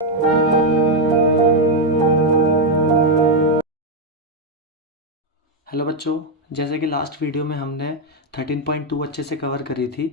Hello बच्चों, जैसे कि लास्ट वीडियो में हमने 13.2 अच्छे से कवर करी थी।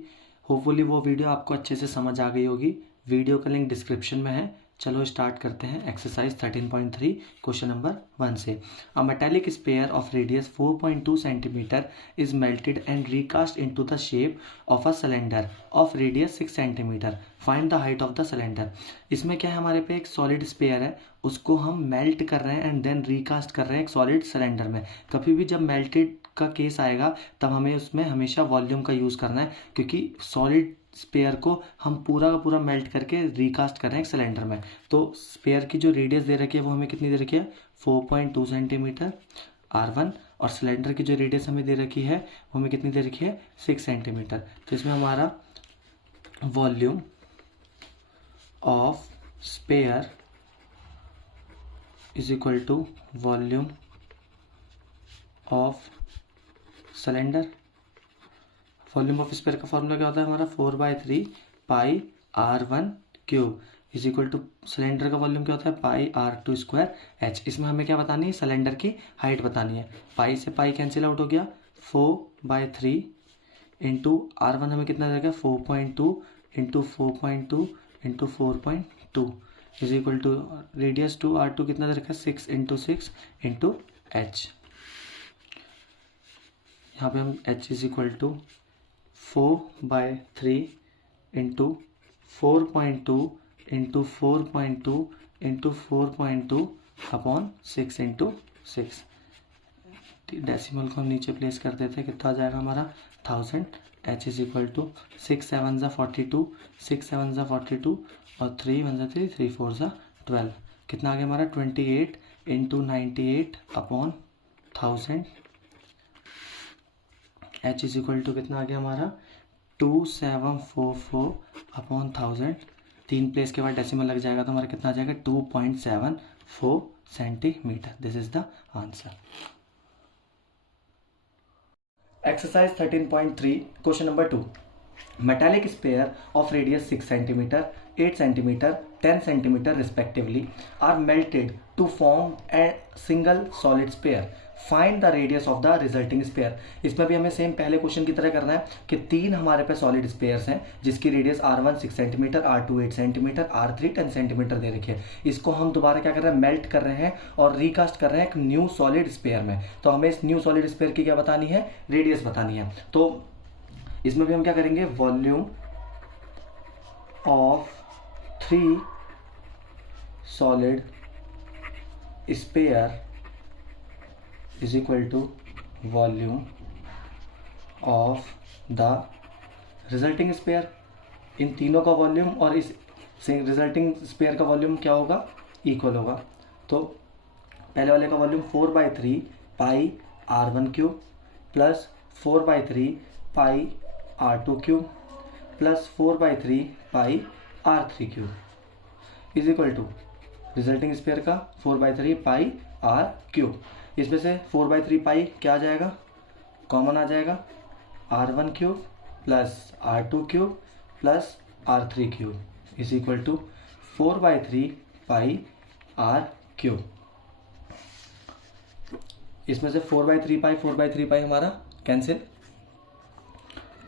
होपफुली वो वीडियो आपको अच्छे से समझ आ गई होगी। वीडियो का लिंक डिस्क्रिप्शन में है। चलो स्टार्ट करते हैं एक्सरसाइज 13.3 क्वेश्चन नंबर 1 से। A metallic sphere of radius 4.2 centimetre is melted and recast into the shape of a cylinder of radius 6 centimetre. Find the height of the cylinder. इसमें क्या है, हमारे पे एक सॉलिड स्पेयर है, उसको हम मेल्ट कर रहे हैं एंड देन रिकास्ट कर रहे हैं एक सॉलिड सिलेंडर में। कभी भी जब मेल्टेड का केस आएगा तब हमें उसमें हमेशा वॉल्यूम का यूज़ करना है, क्योंकि सॉलिड स्पेयर को हम पूरा का पूरा मेल्ट करके रिकास्ट कर रहे हैं एक सिलेंडर में। तो स्पेयर की जो रेडियस दे रखी है वो हमें कितनी दे रखी है, 4.2 सेंटीमीटर R1, और सिलेंडर की जो रेडियस हमें दे रखी है वो हमें कितनी दे रखी है, 6 सेंटीमीटर। तो इसमें हमारा volume of sphere is equal to volume of cylinder. Volume of sphere का फॉर्मूला क्या होता है हमारा, 4/3 pi R1 cube is equal to cylinder का वॉल्यूम क्या होता है, पाई R2 स्क्वायर H। इसमें हमें क्या बतानी है, सिलेंडर की हाइट बतानी है। पाई से पाई कैंसिल आउट हो गया, 4/3 इंटू R1 हमें कितना देगा, 4.2 into 4.2 into 4.2 is equal to radius to R2 कितना दे रखा है, 6 इंटू 6 इंटू H। यहाँ पे हम H is equal to 4/3 into 4.2 into 4.2 into 4.2 upon 6 into 6। Decimal को हम नीचे प्लेस कर देते हैं, कितना आ जाएगा हमारा 1000। H इज इक्वल टू 6 7 ज़ा 42, 6 7 ज़ा 42 और 3 1 ज़ा 3, 3 4 ज़ा 12। कितना आ गया हमारा 28 into 98 upon 1000। H is equal to कितना आ गया हमारा 2744 अपॉन 1000। 3 प्लेस के बाद डेसिमल लग जाएगा तो हमारा कितना आ जाएगा 2.74 centimetre. This is the answer. Exercise 13.3 question number 2। Metallic sphere of radius 6 centimetre, 8 centimetre, 10 centimetre respectively are melted to form a single solid sphere. Find the radius of the resulting sphere. इसमें भी हमें same पहले question की तरह करना है कि 3 हमारे पे सॉलिड स्पेयर्स हैं जिसकी radius R1 6 centimetre, R2 8 centimetre, R3 10 centimetre दे रखी है। इसको हम दोबारा क्या कर रहे हैं, मेल्ट कर रहे हैं और रिकास्ट कर रहे हैं एक न्यू सॉलिड स्पेयर में। तो हमें इस न्यू सॉलिड स्पेयर की क्या बतानी है, रेडियस बतानी है। तो इसमें भी हम क्या करेंगे, volume of 3 solid sphere is equal to volume of the resulting sphere. इन तीनों का वॉल्यूम और इस रिजल्टिंग स्पेयर का वॉल्यूम क्या होगा, इक्वल होगा। तो पहले वाले का volume 4/3 pi R1 cube plus 4/3 pi R2 cube plus 4/3 pi R3 cube is equal to resulting sphere का 4/3 पाई R क्यूब। इसमें से 4/3 पाई क्या आ जाएगा, कॉमन आ जाएगा, R1 cube plus R2 cube plus R3 cube is equal to 4/3 pi R cube. इसमें से 4/3 pi हमारा cancel,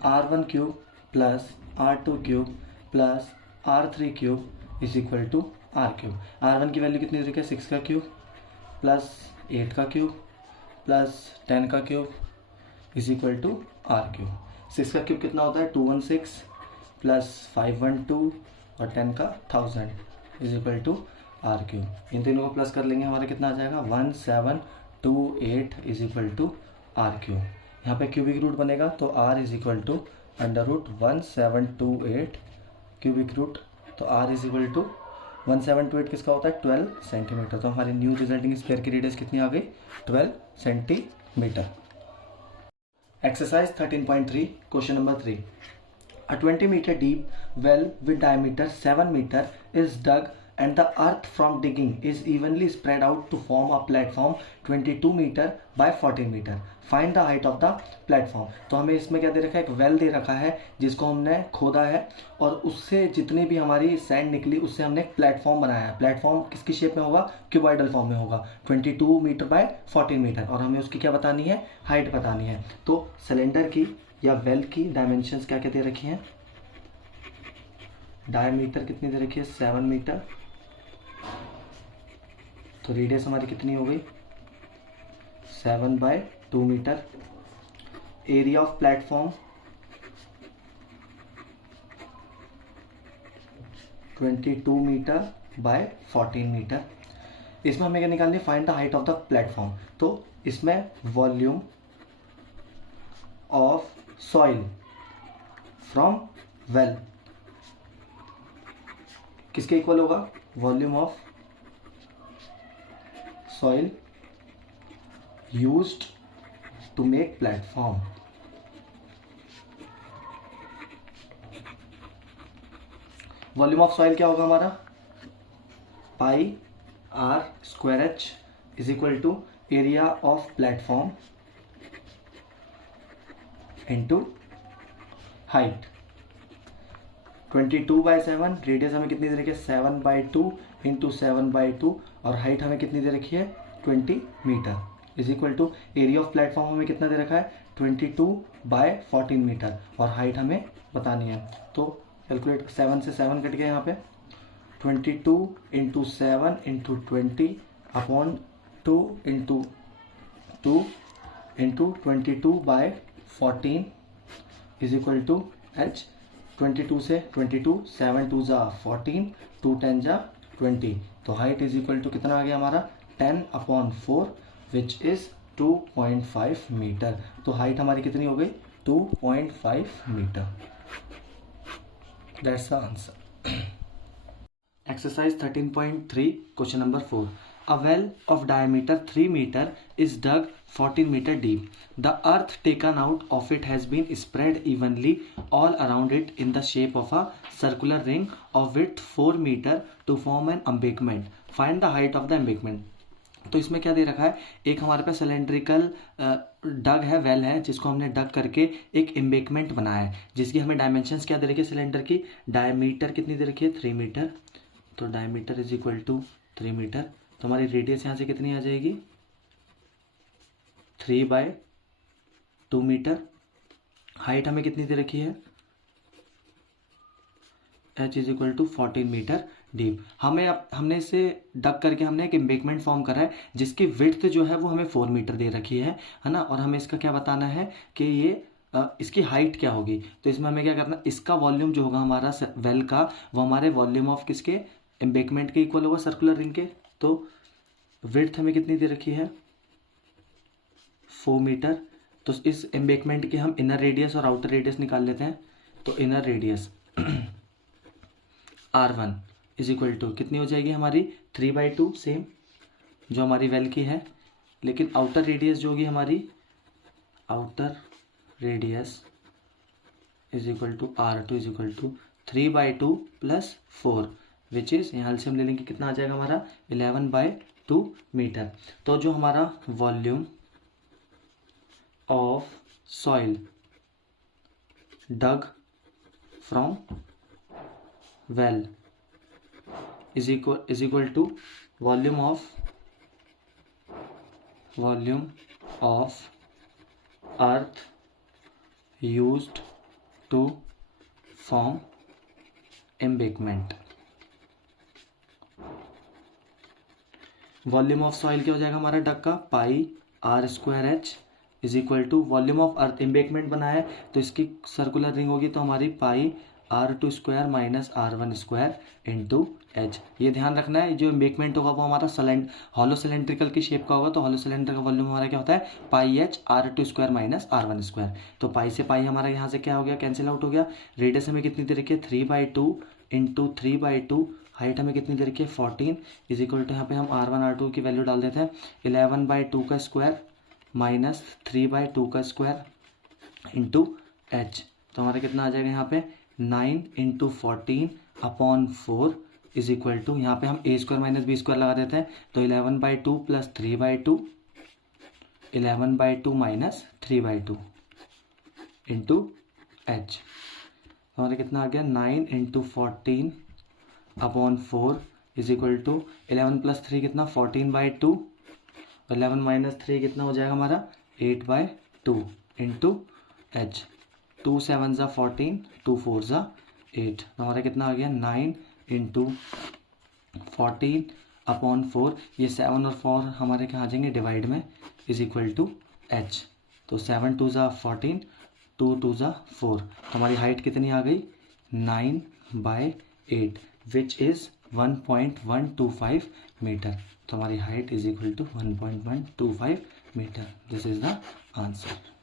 R1 cube plus R2 cube plus R3 cube is equal to R cube. R1 की value कितनी है, 6 का cube plus 8 का cube plus 10 का cube is equal to R cube. 6 का क्यूब कितना होता है, 216 प्लस 512 और 10 का 1000 is equal to R cube. इन तीनों को प्लस कर लेंगे, हमारा कितना आ जाएगा 1728 is equal to R cube. यहाँ पे क्यूबिक रूट बनेगा तो R is equal to √1728 cubic root. तो R इज इक्वल टू 1728 किसका होता है, 12 सेंटीमीटर। तो हमारी न्यू रिजल्टिंग स्पेयर की रेडियस कितनी आ गई, 12 centimetre. Exercise 13.3 question number 3। A 20 meter deep well with diameter 7 meter is dug and the earth from digging is evenly spread out to form a platform 22 meter by 14 meter. Find the height of the platform. तो हमें इसमें क्या दे रखा है, एक well they रखा है जिसको हमने खोदा है और उससे जितनी भी हमारी सैंड निकली उससे हमने एक प्लेटफॉर्म बनाया है. प्लेटफॉर्म किसकी शेप में होगा, क्यूबॉइडल फॉर्म में होगा, 22 मीटर बाय 14 मीटर, और हमें उसकी क्या बतानी है, हाइट बतानी है. तो सिलेंडर की या वेल की डायमेंशंस क्या क्या दे रखी हैं, डायमीटर कितनी दे रखी है, 7 मीटर. तो रेडियस हमारी कितनी हो गई, 7/2 metre. Area of platform 22 metre by 14 metre. इसमें हमें क्या निकालनी है, find the height of the platform. तो इसमें volume of soil from well किसके इक्वल होगा, volume of soil used to make platform. Volume of soil क्या होगा हमारा, pi r square h is equal to area of platform into height. 22/7, radius हमें कितनी दे रखी है, 7/2 इंटू 7/2, और हाइट हमें कितनी दे रखी है, 20 metre, is equal to area of platform हमें कितना दे रखा है, 22/14 मीटर, और हाइट हमें बतानी है. तो कैलकुलेट, 7 से 7 कट गया यहाँ पे, 22 into 7 into 20 upon 2 into 2 into 22/14 is equal to H. 22 से 22, 7 2 जा 14, 2 10 जा 20. तो हाइट इज इक्वल टू कितना आ गया हमारा, 10/4 विच इज 2.5 मीटर. तो हाइट हमारी कितनी हो गई, 2.5 metre. That's the answer. Exercise 13.3 question number 4. A well of diameter 3 meter is dug 14 meter deep. The earth taken out of it has been spread evenly all around it in the shape of a circular ring of width 4 meter to form an embankment. Find the height of the embankment. तो इसमें क्या दे रखा है, एक हमारे पास cylindrical डग है, well है, जिसको हमने डग करके एक एम्बेकमेंट बनाया है, जिसकी हमें डायमेंशंस क्या दे रखी है, सिलेंडर की डायमीटर कितनी दे रखी है, 3 मीटर. तो diameter is equal to 3 metre. तो हमारी रेडियस यहाँ से कितनी आ जाएगी, 3/2 मीटर. हाइट हमें कितनी दे रखी है, h is equal to 14 metre deep. हमने इसे डग करके हमने एक एम्बेकमेंट फॉर्म करा है जिसकी विड्थ जो है वो हमें 4 मीटर दे रखी है ना, और हमें इसका क्या बताना है कि ये इसकी हाइट क्या होगी. तो इसमें हमें क्या करना, इसका वॉल्यूम जो होगा हमारा वेल का, वो हमारे वॉल्यूम ऑफ किसके, एम्बेकमेंट के इक्वल होगा, सर्कुलर रिंग के. तो विड्थ हमें कितनी दे रखी है, 4 मीटर. तो इस एम्बेकमेंट की हम इनर रेडियस और आउटर रेडियस निकाल लेते हैं. तो inner radius R1 is equal to कितनी हो जाएगी हमारी, 3/2 सेम जो हमारी वेल की है. लेकिन आउटर रेडियस जो होगी हमारी, outer radius is equal to R2 is equal to 3/2 plus 4 which is, यहाँ से हम ले लेंगे कितना आ जाएगा हमारा, 11/2 मीटर. तो जो हमारा volume of soil dug from well is equal to volume of earth used to form embankment. Volume of soil क्या हो जाएगा हमारा डग का, pi r square h is equal to volume of earth, embankment बना है तो इसकी circular ring होगी, तो हमारी pi R2 square minus R1 square into h. ये ध्यान रखना है, जो एम्बेकमेंट होगा वो हमारा हॉलो सिलेंड्रिकल की शेप का होगा. तो हॉलो सिलेंडर का वॉल्यूम हमारा क्या होता है, pi h R2 square minus R1 square. तो पाई से पाई हमारा यहाँ से क्या हो गया, कैंसिल आउट हो गया. रेडियस हमें कितनी दे रखी है, 3/2 इंटू 3/2. हाइट हमें कितनी दे रखी है, 14 इज इक्वल टू, यहाँ पे हम R1 R2 की वैल्यू डाल देते हैं, 11/2 का स्क्वायर माइनस 3/2 का स्क्वायर इंटू एच. तो हमारा कितना आ जाएगा यहाँ पे, 9 into 14 upon 4 is equal to, यहाँ पे हम a square minus b square लगा देते हैं, तो 11/2 प्लस 3/2, 11/2 माइनस 3/2 इंटू एच, हमारा कितना आ गया 9 into 14/4 is equal to 11 plus 3 कितना 14/2, 11 माइनस 3 कितना हो जाएगा हमारा 8/2 इंटू एच, 2 7 ज़ा 14, 2 4 ज़ा 8, हमारा कितना आ गया 9 इंटू 14/4, ये 7 और 4 हमारे क्या आ जाएंगे डिवाइड में, इज इक्वल टू एच, तो 7 2 ज़ा 14, 2 2 ज़ा 4, तो हमारी हाइट कितनी आ गई 9/8 विच इज़ 1.125 मीटर, तो हमारी height is equal to 1.125 metre, this is the answer.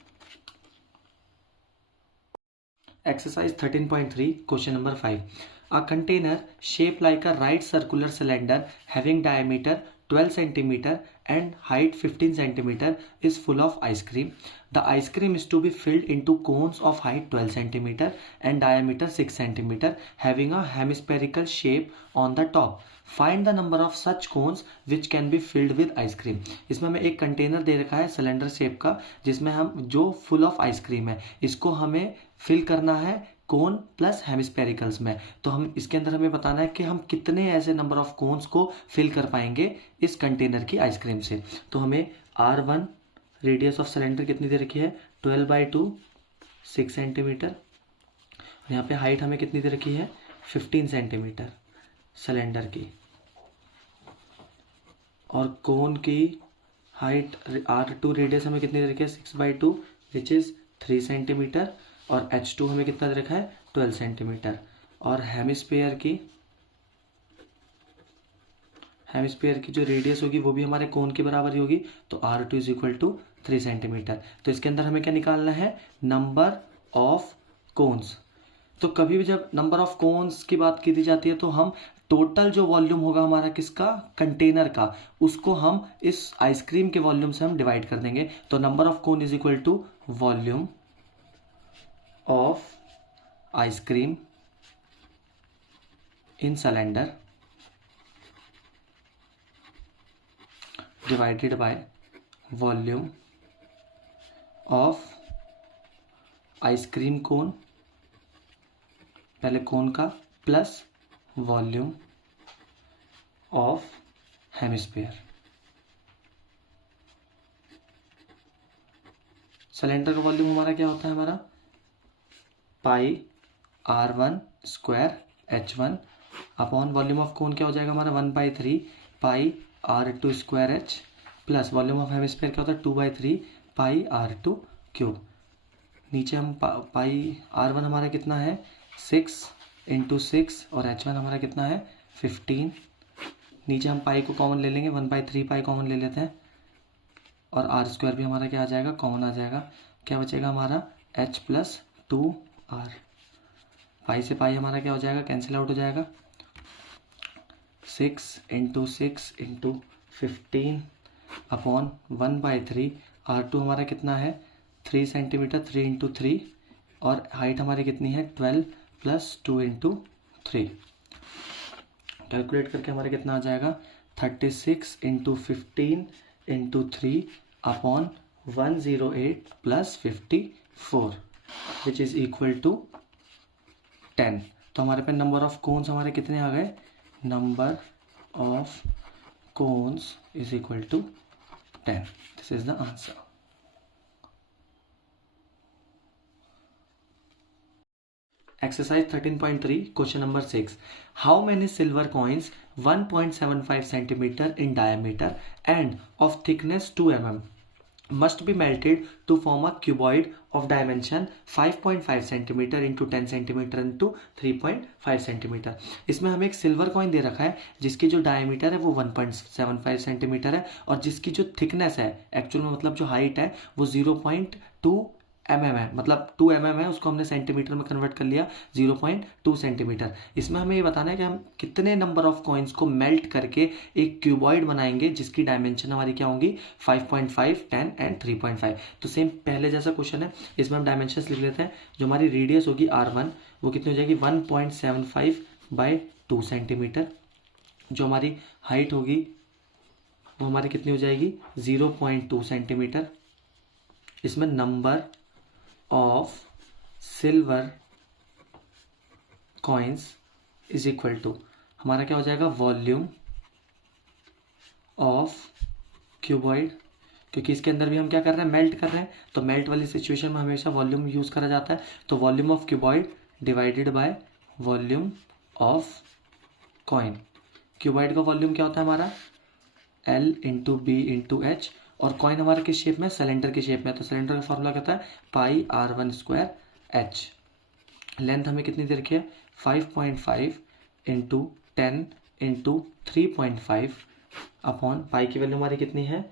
Exercise 13.3 question number 5. A container shaped like a right circular cylinder having diameter 12 centimeter and height 15 centimeter is full of ice cream. The ice cream is to be filled into cones of height 12 centimeter and diameter 6 centimeter having a hemispherical shape on the top. Find the number of such cones which can be filled with ice cream. इसमें हमें एक container दे रखा है cylinder shape का, जिसमें हम जो full of ice cream है इसको हमें फिल करना है कोन प्लस हेमिस्पेरिकल्स में। तो हम इसके अंदर हमें बताना है कि हम कितने ऐसे नंबर ऑफ कोन्स को फिल कर पाएंगे इस कंटेनर की आइसक्रीम से। तो हमें R1 रेडियस ऑफ सिलेंडर कितनी दे रखी है 12/2 6 सेंटीमीटर, यहाँ पे हाइट हमें कितनी दे रखी है 15 सेंटीमीटर सिलेंडर की, और कोन की हाइट R2 रेडियस हमें कितनी दे रखी है 6/2 विच इज़ 3 सेंटीमीटर, और H2 हमें कितना दे रखा है 12 सेंटीमीटर, और हेमिस्फीयर की जो रेडियस होगी वो भी हमारे कोन के बराबर ही होगी, तो R2 is equal to 3 centimetre. तो इसके अंदर हमें क्या निकालना है नंबर ऑफ कोन्स। तो कभी भी जब नंबर ऑफ कोन्स की बात की दी जाती है तो हम टोटल जो वॉल्यूम होगा हमारा किसका कंटेनर का, उसको हम इस आइसक्रीम के वॉल्यूम से हम डिवाइड कर देंगे। तो number of cone is equal to volume of ice cream in cylinder divided by volume of ice cream cone, पहले कोन का plus volume of hemisphere. Cylinder का वॉल्यूम हमारा क्या होता है हमारा pi R1 square H1 upon volume of cone क्या हो जाएगा हमारा 1/3 pi R2 square H plus volume of hemisphere क्या होता है 2/3 पाई R2 क्यूब। नीचे हम पाई R1 हमारा कितना है 6 इंटू 6 और H1 हमारा कितना है 15। नीचे हम पाई को कॉमन ले लेंगे 1/3 पाई कॉमन ले लेते हैं, और R स्क्वायर भी हमारा क्या आ जाएगा कॉमन आ जाएगा, क्या बचेगा हमारा H प्लस 2R। पाई से पाई हमारा क्या हो जाएगा कैंसिल आउट हो जाएगा, 6 इंटू 6 इंटू 15 अपॉन 1/3। R2 हमारा कितना है 3 सेंटीमीटर 3 इंटू 3, और हाइट हमारी कितनी है 12 प्लस 2 इंटू 3। कैलकुलेट करके हमारा कितना आ जाएगा 36 into 15 into 3 upon 108 plus 54 which is equal to 10। तो हमारे पे नंबर ऑफ कोन्स हमारे कितने आ गए, number of cones is equal to 10। This is the answer. Exercise 13.3 question number 6. How many silver coins 1.75 centimeter in diameter and of thickness 2 mm must be melted to form a cuboid of dimension 5.5 centimeter into 10 centimeter into 3.5 centimeter। इसमें हमें एक silver coin दे रखा है जिसकी जो diameter है वो 1.75 centimetre है, और जिसकी जो थिकनेस है एक्चुअल में मतलब जो हाइट है वो 0.2 mm है, मतलब 2 mm है, उसको हमने सेंटीमीटर में कन्वर्ट कर लिया 0.2 सेंटीमीटर। इसमें हमें ये बताना है कि हम कितने नंबर ऑफ कॉइन्स को मेल्ट करके एक क्यूबॉइड बनाएंगे जिसकी डायमेंशन हमारी क्या होंगी 5.5, 10 एंड 3.5। तो सेम पहले जैसा क्वेश्चन है, इसमें हम डायमेंशंस लिख लेते हैं। जो हमारी रेडियस होगी R1 वो कितनी हो जाएगी 1.75/2 सेंटीमीटर, जो हमारी हाइट होगी वो हमारी कितनी हो जाएगी 0.2 सेंटीमीटर। इसमें number of silver coins is equal to हमारा क्या हो जाएगा वॉल्यूम ऑफ क्यूबॉइड, क्योंकि इसके अंदर भी हम क्या कर रहे हैं मेल्ट कर रहे हैं, तो मेल्ट वाली सिचुएशन में हमेशा वॉल्यूम यूज़ करा जाता है। तो volume of cuboid divided by volume of coin. Cuboid का वॉल्यूम क्या होता है हमारा L into b into h, और कॉइन हमारे किस शेप में सिलेंडर की शेप में, तो सिलेंडर का फॉर्मूला क्या होता है pi R1 square H. Length हमें कितनी दे रखी है 5.5 इंटू 10 इंटू 3.5 अपॉन पाई की वैल्यू हमारी कितनी है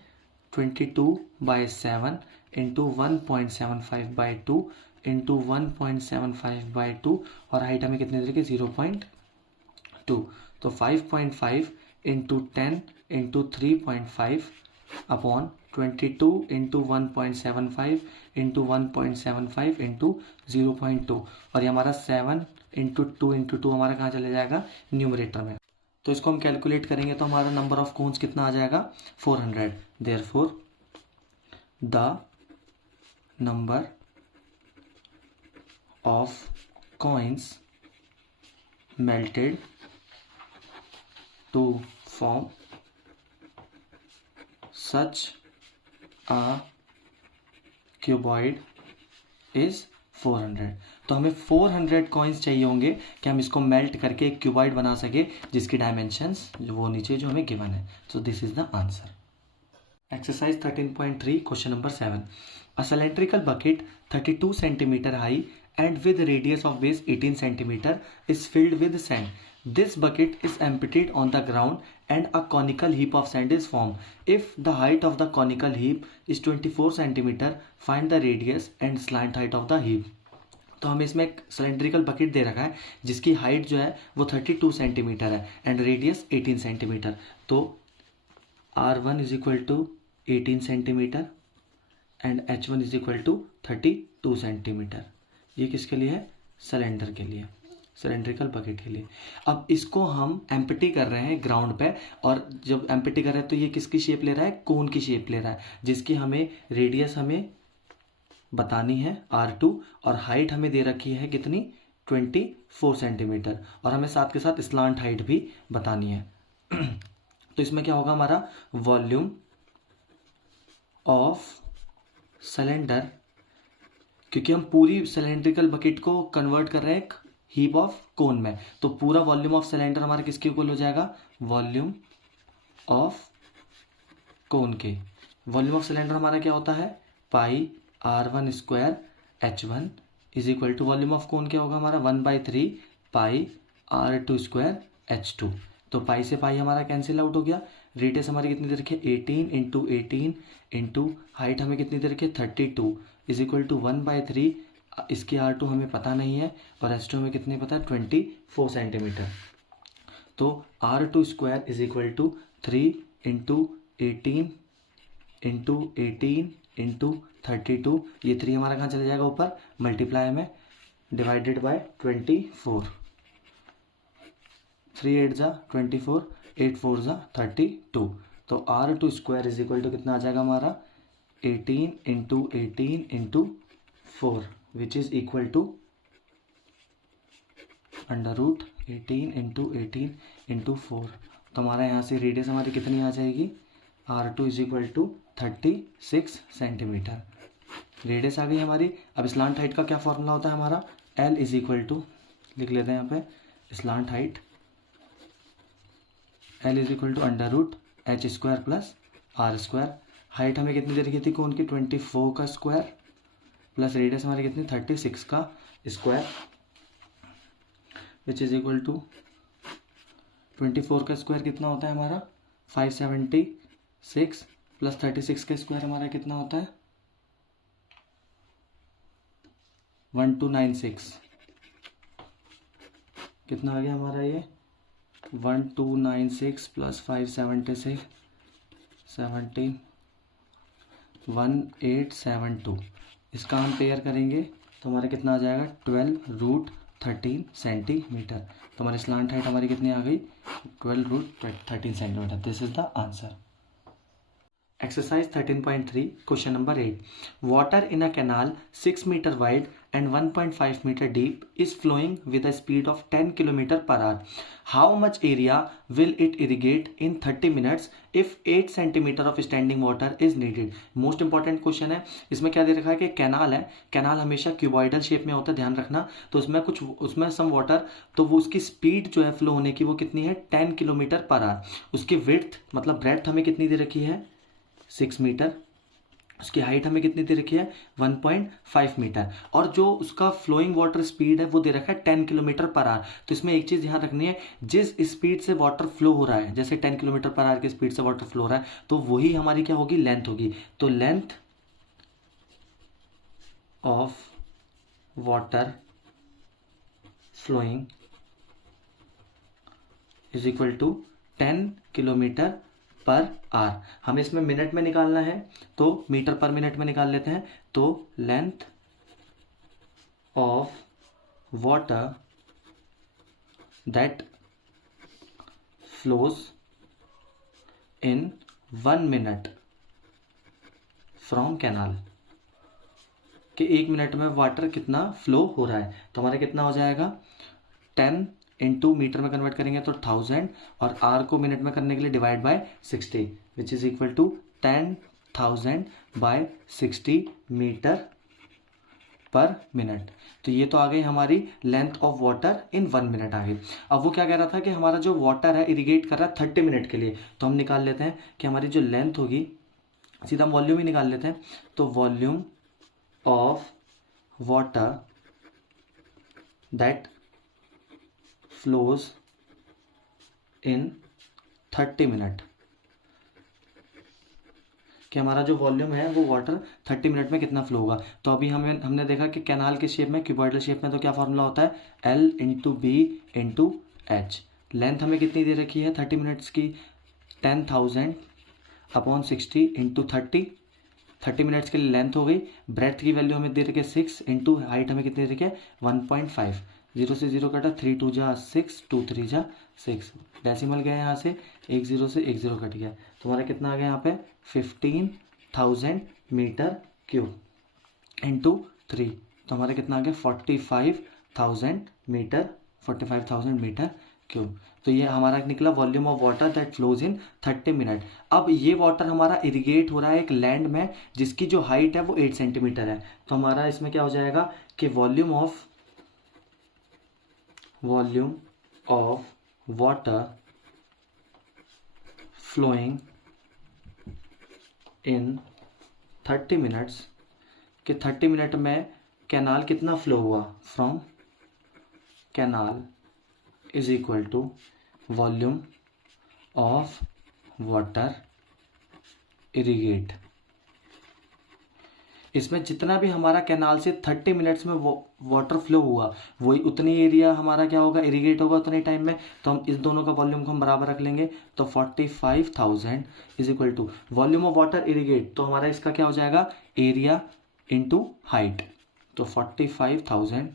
22/7 इंटू 1.75/2 इंटू 1.75/2, और हाइट हमें कितनी दे रखी है 0.2। तो 5.5 into 10 into 3.5 upon 22 into 1.75 into 1.75 into 0.2, और ये हमारा 7 इंटू 2 इंटू 2 हमारा कहाँ चले जाएगा न्यूमरेटर में। तो इसको हम कैलकुलेट करेंगे तो हमारा नंबर ऑफ कोन्स कितना आ जाएगा 400। Therefore the number of coins melted to form such a cuboid is 400। तो हमें 400 कॉइन्स चाहिए होंगे कि हम इसको मेल्ट करके एक क्यूबॉइड बना सके जिसकी डायमेंशंस वो नीचे जो हमें गिवन है। So this is the answer. Exercise 13.3 question number 7। A cylindrical bucket 32 centimetre high and with radius of base 18 centimeter is filled with sand. This bucket is emptied on the ground and a conical heap of sand is formed. If the height of the conical heap is 24 centimeter, find the radius and slant height of the heap. तो हमें इसमें एक cylindrical bucket दे रखा है जिसकी height जो है वो 32 सेंटीमीटर है एंड रेडियस 18 सेंटीमीटर। तो R1 is equal to 18 centimetre and H1 is equal to 32 centimetre. ये किसके लिए है सिलेंडर के लिए, सिलेंड्रिकल बकेट के लिए। अब इसको हम एम्प्टी कर रहे हैं ग्राउंड पे, और जब एम्प्टी कर रहे हैं तो ये किसकी शेप ले रहा है कोन की शेप ले रहा है, जिसकी हमें रेडियस हमें बतानी है R2 और हाइट हमें दे रखी है कितनी 24 सेंटीमीटर, और हमें साथ के साथ स्लांट हाइट भी बतानी है। तो इसमें क्या होगा हमारा वॉल्यूम ऑफ सिलेंडर, क्योंकि हम पूरी सिलेंड्रिकल बकेट को कन्वर्ट कर रहे हैं एक हीप ऑफ कोन में, तो पूरा वॉल्यूम ऑफ सिलेंडर हमारा किसके इक्वल हो जाएगा वॉल्यूम ऑफ कोन के। वॉल्यूम ऑफ सिलेंडर हमारा क्या होता है pi R1 square H1 is equal to volume of cone क्या होगा हमारा 1/3 पाई R2 स्क्वायर H2। तो पाई से पाई हमारा कैंसिल आउट हो गया। रेडियस हमारी कितनी दे रखी है 18 इंटू 18 इंटू हाइट हमें कितनी दे रखी है 32 इज इक्वल टू 1/3। इसकी R2 हमें पता नहीं है और H2 हमें कितनी पता है 24 सेंटीमीटर। तो R2 square is equal to 3 into 18 into 18 into 32, ये 3 हमारा कहाँ चले जाएगा ऊपर मल्टीप्लाई में डिवाइडेड बाय 24। 3 8 जा 24, 8 4 जा 32। तो R2 square is equal to कितना आ जाएगा हमारा 18 into 18 into 4 which is equal to under root 18 into 18 into 4। तो हमारा यहाँ से रेडियस हमारी कितनी आ जाएगी R2 is equal to 36 centimetre. Radius आ गई हमारी। अब स्लांट हाइट का क्या फॉर्मूला होता है हमारा L इज इक्वल टू लिख लेते हैं यहाँ पे slant height L is equal to under root H square plus R square. Height हमें कितनी दे रखी थी कौन की 24 का स्क्वायर प्लस रेडियस हमारी कितनी 36 का square which is equal to 24 का स्क्वायर कितना होता है हमारा 576 प्लस 36 का स्क्वायर हमारा कितना होता है 1296। कितना आ गया हमारा ये 1296 प्लस 576 1872। इसका हम पेयर करेंगे तो हमारा कितना आ जाएगा 12 रूट 13 सेंटीमीटर। तो हमारी स्लांट हाइट हमारी कितनी आ गई? 12√13 centimetre. This is the answer. Exercise 13.3 question number 8. Water in a canal 6 meter wide and 1.5 meter deep is flowing with a speed of 10 km per hour. How much area will it irrigate in 30 minutes if 8 centimeter of standing water is needed? Most important question है। इसमें क्या दे रखा है कि canal है, canal हमेशा cuboidal shape में होता है, ध्यान रखना। तो उसमें सम वाटर, तो वो उसकी स्पीड जो है फ्लो होने की वो कितनी है? 10 किलोमीटर पर आवर। उसकी विड्थ मतलब ब्रेड्थ हमें कितनी दे रखी है? 6 मीटर। उसकी हाइट हमें कितनी दे रखी है? 1.5 मीटर। और जो उसका फ्लोइंग वाटर स्पीड है वो दे रखा है 10 किलोमीटर पर आवर। तो इसमें एक चीज़ ध्यान रखनी है, जिस स्पीड से वाटर फ्लो हो रहा है, जैसे 10 किलोमीटर पर आवर की स्पीड से वाटर फ्लो हो रहा है, तो वही हमारी क्या होगी? लेंथ होगी। तो length of water flowing is equal to 10 kilometre per hour. हमें इसमें मिनट में निकालना है तो मीटर पर मिनट में निकाल लेते हैं। तो length of water that flows in 1 minute from canal, कि 1 मिनट में वाटर कितना फ्लो हो रहा है। तो हमारा कितना हो जाएगा? 10 इंटू मीटर में कन्वर्ट करेंगे तो 1000, और आर को मिनट में करने के लिए divide by 60, which is equal to 10,000 by 60 metre पर मिनट। तो ये तो आ गई हमारी length of water in 1 minute आ गई। अब वो क्या कह रहा था कि हमारा जो वाटर है इरिगेट कर रहा है 30 मिनट के लिए। तो हम निकाल लेते हैं कि हमारी जो लेंथ होगी, सीधा हम वॉल्यूम ही निकाल लेते हैं। तो volume of water that flows in 30 minute, कि हमारा जो वॉल्यूम है वो वाटर 30 मिनट में कितना फ्लो होगा। तो अभी हमने देखा कि कैनाल के शेप में, क्यूबॉइडल शेप में, तो क्या फॉर्मूला होता है? L into b into h. Length हमें कितनी दे रखी है 30 मिनट्स की? 10,000 अपॉन 60 इंटू 30 मिनट्स के लिए लेंथ हो गई। ब्रेथ की वैल्यू हमें दे रखी है 6 इंटू हाइट हमें कितनी दे रखी है? 1.5। 0 से 0 कटा, 3 2 जा 6, 2 3 जा 6, डेसिमल गया यहाँ से, 1 0 से 1 0 कट गया। तो हमारा कितना आ गया यहाँ पे? 15,000 मीटर क्यूब इंटू 3, तो हमारा कितना आ गया? 45,000 मीटर क्यूब। तो ये हमारा निकला volume of water that flows in 30 minute. अब ये वाटर हमारा इरिगेट हो रहा है एक लैंड में जिसकी जो हाइट है वो 8 सेंटीमीटर है। तो हमारा इसमें क्या हो जाएगा कि volume of water flowing in 30 minutes, कि 30 मिनट में कैनाल कितना फ्लो हुआ from canal is equal to volume of water irrigate. इसमें जितना भी हमारा कैनाल से 30 मिनट्स में वाटर फ्लो हुआ वही उतनी एरिया हमारा क्या होगा? इरिगेट होगा उतने टाइम में। तो हम इस दोनों का वॉल्यूम को हम बराबर रख लेंगे। तो 45,000 is equal to volume of water irrigate, तो हमारा इसका क्या हो जाएगा? Area into height. तो 45,000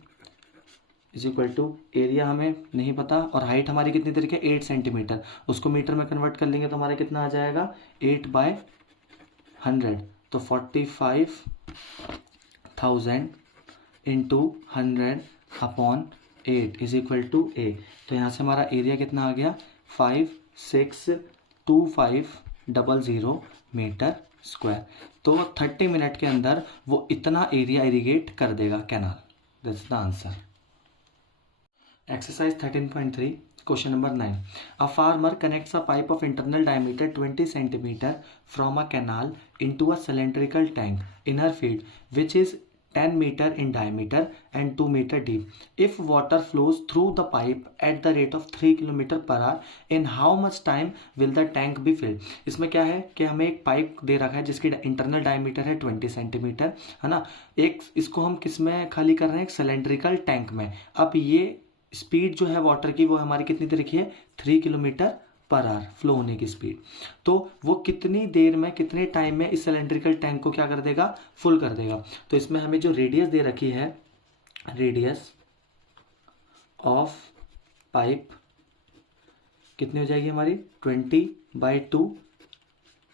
इज इक्वल टू एरिया हमें नहीं पता, और हाइट हमारी कितनी तरीके? 8 सेंटीमीटर। उसको मीटर में कन्वर्ट कर लेंगे तो हमारा कितना आ जाएगा? 8/100। तो 45,000 into 100 upon 8 is equal to a. तो यहाँ से हमारा एरिया कितना आ गया? 562500 मीटर स्क्वायर। तो 30 मिनट के अंदर वो इतना एरिया इरिगेट कर देगा canal. That's the answer. Exercise 13.3 question number 9. A farmer connects a pipe of internal diameter 20 centimeter from a canal into a cylindrical tank in her field which is 10 meter in diameter and 2 meter deep. If water flows through the pipe at the rate of 3 km per hour, in how much time will the tank be filled? इसमें क्या है कि हमें एक pipe दे रखा है जिसकी internal diameter है 20 सेंटीमीटर, है ना। एक इसको हम किस में खाली कर रहे हैं? एक सिलेंड्रिकल टैंक में। अब ये स्पीड जो है वाटर की वो हमारी कितनी दे रखी है? 3 किलोमीटर पर आवर फ्लो होने की स्पीड। तो वो कितनी देर में, कितने टाइम में इस सिलेंड्रिकल टैंक को क्या कर देगा? फुल कर देगा। तो इसमें हमें जो रेडियस दे रखी है, रेडियस ऑफ पाइप कितनी हो जाएगी हमारी 20/2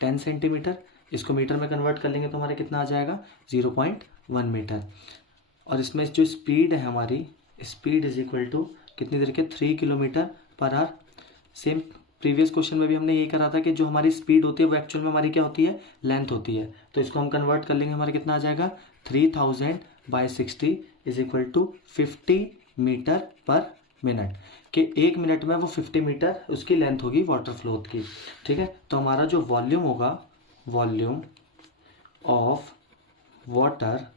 10 सेंटीमीटर। इसको मीटर में कन्वर्ट कर लेंगे तो हमारा कितना आ जाएगा 0.1 मीटर। और इसमें जो स्पीड है हमारी, स्पीड इज इक्वल टू कितनी देर के 3 kilometre per our. Same previous question में भी हमने यही करा था कि जो हमारी स्पीड होती है वो एक्चुअल में हमारी क्या होती है, लेंथ होती है। तो इसको हम कन्वर्ट कर लेंगे, हमारा कितना आ जाएगा 3000/60 इज इक्वल टू 50 मीटर पर मिनट, कि 1 मिनट में वो 50 मीटर उसकी लेंथ होगी वाटर फ्लो की। ठीक है, तो हमारा जो वॉल्यूम होगा, volume of water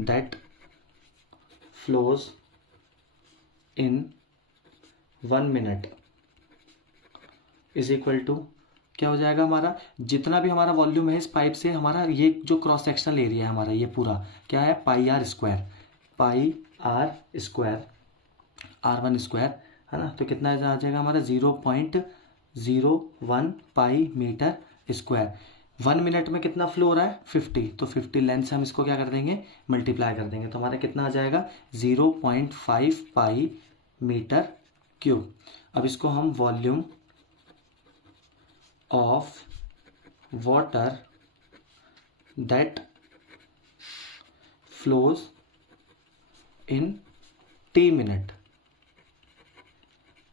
that flows in 1 minute is equal to क्या हो जाएगा, हमारा जितना भी हमारा वॉल्यूम है इस पाइप से, हमारा ये जो क्रॉस सेक्शनल एरिया है हमारा ये पूरा क्या है, πr², r1² है ना। तो कितना आ जाएगा हमारा 0.01 पाई मीटर स्क्वायर। 1 मिनट में कितना फ्लो हो रहा है 50, तो 50 लेंथ से हम इसको क्या कर देंगे, मल्टीप्लाई कर देंगे, तो हमारा कितना आ जाएगा 0.5 पाई मीटर क्यूब। अब इसको हम volume of water that flows in t minute.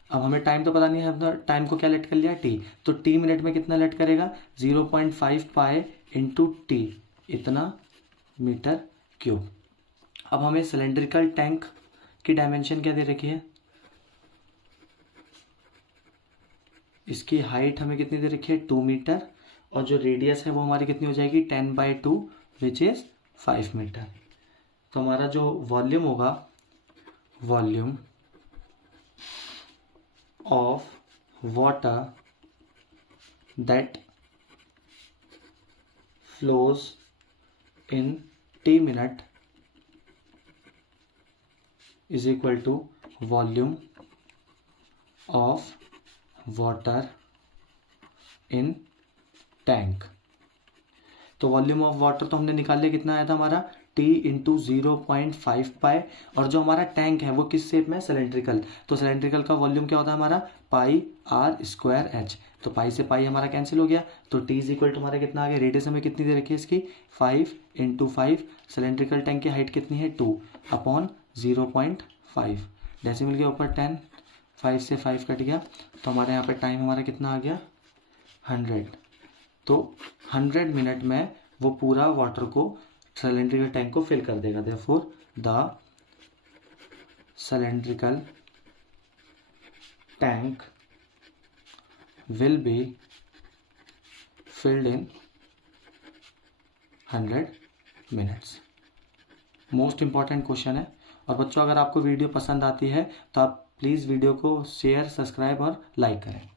अब हमें टाइम तो पता नहीं है, हमने टाइम को क्या लेट कर लिया t, तो t मिनट में कितना लेट करेगा 0.5 पाई इंटू t, इतना मीटर क्यूब। अब हमें सिलेंड्रिकल टैंक की डायमेंशन क्या दे रखी है, इसकी हाइट हमें कितनी दे रखी है 2 मीटर, और जो रेडियस है वो हमारी कितनी हो जाएगी 10/2 विच इज 5 मीटर। तो हमारा जो वॉल्यूम होगा, volume of water that flows in t minute is equal to volume of water in tank. तो वॉल्यूम ऑफ वाटर तो हमने निकाल लिया, कितना आया था हमारा t इंटू 0.5 पाई, और जो हमारा टैंक है वो किस शेप में, सिलेंड्रिकल, तो सिलेंड्रिकल का वॉल्यूम क्या होता है हमारा πr²h। तो पाई से पाई हमारा कैंसिल हो गया, तो t इज इक्वल टू हमारा कितना आ गया, रेडियस हमें कितनी दे रखी है इसकी 5 × 5, सिलेंड्रिकल टैंक की हाइट कितनी है 2/0.5, डेसिमल के ऊपर 10, 5 से 5 कट गया, तो हमारे यहाँ पे टाइम हमारा कितना आ गया 100। तो 100 मिनट में वो पूरा वाटर को, सिलेंड्रिकल टैंक को फिल कर देगा। Therefore the cylindrical tank will be filled in 100 minutes. Most important question है। और बच्चों, अगर आपको वीडियो पसंद आती है तो आप प्लीज़ वीडियो को शेयर, सब्सक्राइब और लाइक करें।